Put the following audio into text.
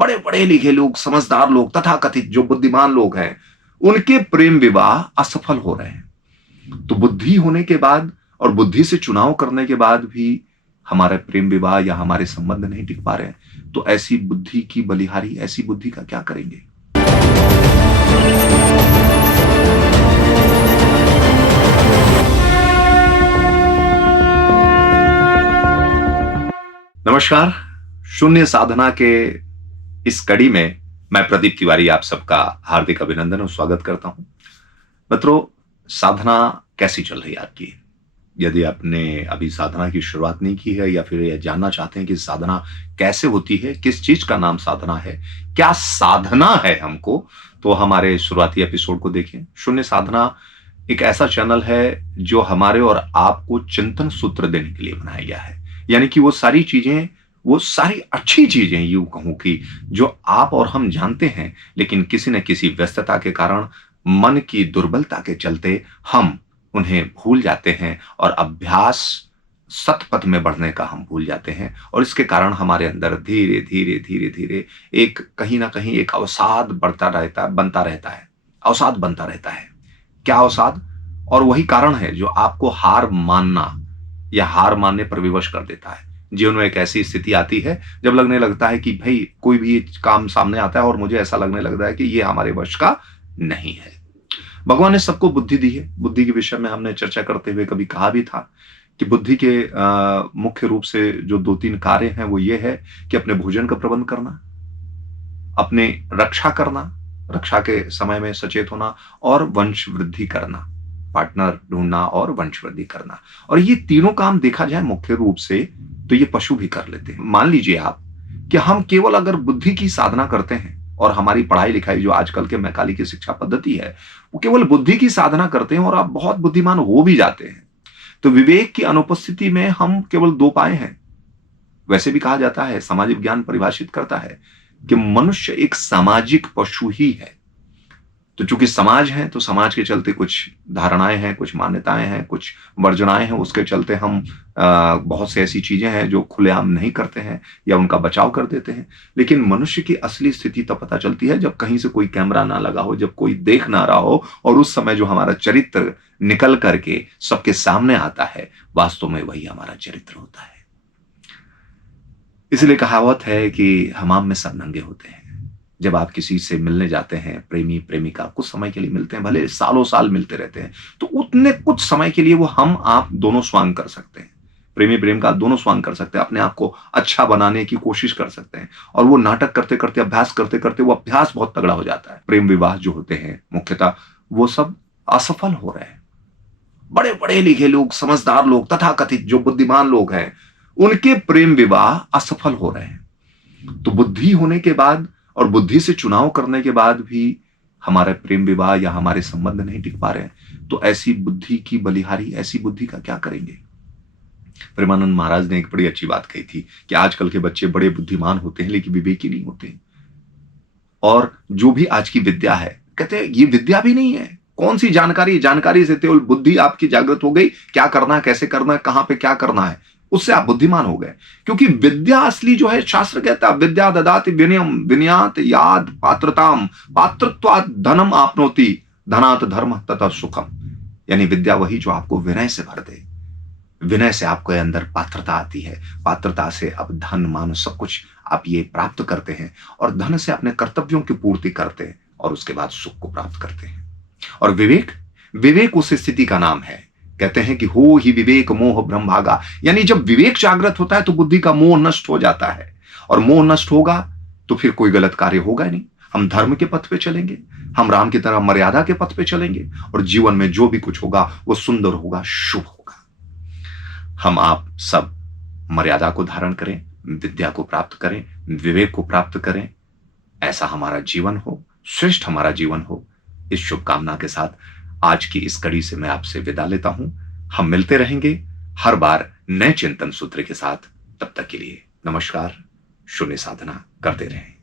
बड़े पढ़े लिखे लोग, समझदार लोग, तथाकथित जो बुद्धिमान लोग हैं, उनके प्रेम विवाह असफल हो रहे हैं। तो बुद्धि होने के बाद और बुद्धि से चुनाव करने के बाद भी हमारा प्रेम विवाह या हमारे संबंध नहीं टिक पा रहे हैं। तो ऐसी बुद्धि की बलिहारी, ऐसी बुद्धि का क्या करेंगे? नमस्कार। शून्य साधना के इस कड़ी में मैं प्रदीप तिवारी आप सबका हार्दिक अभिनंदन और स्वागत करता हूं। मित्रों, साधना कैसी चल रही है आपकी? यदि आपने अभी साधना की शुरुआत नहीं की है या फिर यह जानना चाहते हैं कि साधना कैसे होती है, किस चीज का नाम साधना है, क्या साधना है हमको, तो हमारे शुरुआती एपिसोड को देखें। शून्य साधना एक ऐसा चैनल है जो हमारे और आपको चिंतन सूत्र देने के लिए बनाया गया है। यानी कि वो सारी चीजें, वो सारी अच्छी चीजें, यूं कहूं कि जो आप और हम जानते हैं, लेकिन किसी न किसी व्यस्तता के कारण, मन की दुर्बलता के चलते हम उन्हें भूल जाते हैं और अभ्यास सतपथ में बढ़ने का हम भूल जाते हैं। और इसके कारण हमारे अंदर धीरे धीरे धीरे धीरे एक कहीं ना कहीं एक अवसाद बनता रहता है। अवसाद बनता रहता है। क्या अवसाद? और वही कारण है जो आपको हार मानना या हार मानने पर विवश कर देता है। जीवन में एक ऐसी स्थिति आती है जब लगने लगता है कि भाई कोई भी काम सामने आता है और मुझे ऐसा लगने लगता है कि ये हमारे वश का नहीं है। भगवान ने सबको बुद्धि दी है। बुद्धि के विषय में हमने चर्चा करते हुए कभी कहा भी था कि बुद्धि के मुख्य रूप से जो 2-3 कार्य हैं वो ये है कि अपने भोजन का प्रबंध करना, अपने रक्षा करना, रक्षा के समय में सचेत होना, और वंश वृद्धि करना, पार्टनर ढूंढना और वंश वृद्धि करना। और ये तीनों काम देखा जाए मुख्य रूप से तो ये पशु भी कर लेते हैं। मान लीजिए आप कि हम केवल अगर बुद्धि की साधना करते हैं और हमारी पढ़ाई लिखाई जो आजकल के मैकाले की शिक्षा पद्धति है वो केवल बुद्धि की साधना करते हैं और आप बहुत बुद्धिमान हो भी जाते हैं, तो विवेक की अनुपस्थिति में हम केवल 2 पाए हैं। वैसे भी कहा जाता है, सामाजिक विज्ञान परिभाषित करता है कि मनुष्य एक सामाजिक पशु ही है। तो चूंकि समाज है तो समाज के चलते कुछ धारणाएं हैं, कुछ मान्यताएं हैं, कुछ वर्जनाएं हैं, उसके चलते हम बहुत सी ऐसी चीजें हैं जो खुलेआम नहीं करते हैं या उनका बचाव कर देते हैं। लेकिन मनुष्य की असली स्थिति तब पता चलती है जब कहीं से कोई कैमरा ना लगा हो, जब कोई देख ना रहा हो, और उस समय जो हमारा चरित्र निकल करके सबके सामने आता है, वास्तव में वही हमारा चरित्र होता है। इसलिए कहावत है कि हमाम में सब नंगे होते हैं। जब आप किसी से मिलने जाते हैं, प्रेमी प्रेमिका कुछ समय के लिए मिलते हैं, भले सालों साल मिलते रहते हैं, तो उतने कुछ समय के लिए वो हम आप दोनों स्वांग कर सकते हैं। प्रेमी प्रेमिका दोनों स्वांग कर सकते हैं, अपने आप को अच्छा बनाने की कोशिश कर सकते हैं। और वो नाटक करते करते, अभ्यास करते करते वो अभ्यास बहुत तगड़ा हो जाता है। प्रेम विवाह जो होते हैं मुख्यतः वो सब असफल हो रहे हैं। बड़े पढ़े लिखे लोग, समझदार लोग, तथाकथित जो बुद्धिमान लोग हैं, उनके प्रेम विवाह असफल हो रहे हैं। तो बुद्धि होने के बाद और बुद्धि से चुनाव करने के बाद भी हमारा प्रेम विवाह या हमारे संबंध नहीं टिक पा रहे हैं। तो ऐसी बुद्धि की बलिहारी, ऐसी बुद्धि का क्या करेंगे? प्रेमानंद महाराज ने एक बड़ी अच्छी बात कही थी कि आजकल के बच्चे बड़े बुद्धिमान होते हैं लेकिन विवेकी नहीं होते। और जो भी आज की विद्या है, कहते हैं ये विद्या भी नहीं है। कौन सी जानकारी? जानकारी से केवल बुद्धि आपकी जागृत हो गई, क्या करना है, कैसे करना है, कहां पे क्या करना है, उससे आप बुद्धिमान हो गए। क्योंकि विद्या असली जो है, शास्त्र कहता है विद्या ददाति विनयम विनयात याद पात्रताम पात्रत्वात् धनम आपनोति धनात् धर्म तथा सुखम। यानी विद्या वही जो आपको विनय से भर दे। विनय से आपके अंदर पात्रता आती है, पात्रता से अब धन मान सब कुछ आप ये प्राप्त करते हैं, और धन से अपने कर्तव्यों की पूर्ति करते हैं और उसके बाद सुख को प्राप्त करते हैं। और विवेक, विवेक उस स्थिति का नाम है। कहते हैं कि हो ही विवेक मोह ब्रह्म भागा। यानी जब विवेक जागृत होता है तो बुद्धि का मोह नष्ट हो जाता है, और मोह नष्ट होगा तो फिर कोई गलत कार्य होगा नहीं। हम धर्म के पथ पे चलेंगे, हम राम की तरह मर्यादा के पथ पे चलेंगे, और जीवन में जो भी कुछ होगा वो सुंदर होगा, शुभ होगा। हम आप सब मर्यादा को धारण करें, विद्या को प्राप्त करें, विवेक को प्राप्त करें, ऐसा हमारा जीवन हो, श्रेष्ठ हमारा जीवन हो। इस शुभकामना के साथ आज की इस कड़ी से मैं आपसे विदा लेता हूं। हम मिलते रहेंगे हर बार नए चिंतन सूत्र के साथ। तब तक के लिए नमस्कार। शून्य साधना करते रहें।